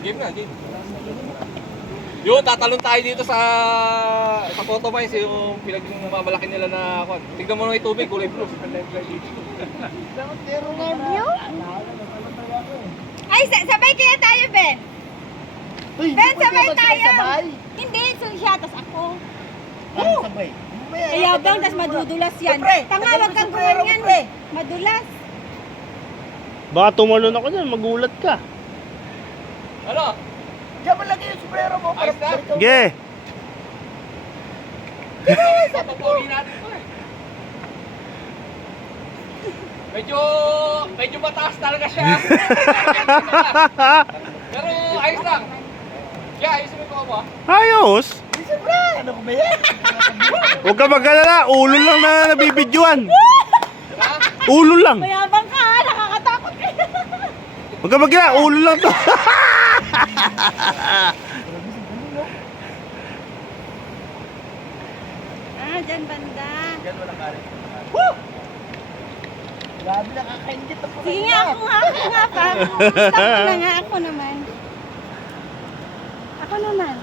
Game na, game. Yun, tatalon tayo dito sa photo mines, yung pinagmamalaki nila na kwan. Tignan mo naman yung tubig, kulay blue. Review? Ay, sabay kaya tayo, Ben. Ben, sabay tayo. Hindi, so siya, tas ako. Sabay. Ayabang, tas madudulas yan. Tanga, wag kang ganyan. Madulas. Baka tumalon ako dyan, magulat ka. Ano? Diyan mo lagay yung sombrero mo. Ayos na? Sige. Papapogi natin to eh. Medyo mataas talaga siya. Pero ayos lang. Yeah, ayos mo ito mo. Ayos. Ano ko ba yan? Huwag ka mag-alala, ulo lang na nabibidyoan. Ha? Ulo lang. Mayabang ka, nakakatakot ka. Huwag ka mag-alala, ulo lang to. Dyan banda. Diyan wala karin. Woo! Grabe, nakakaingit ako. Sige nga, ako nga pa. Gusto ko na nga, ako naman. Ako naman.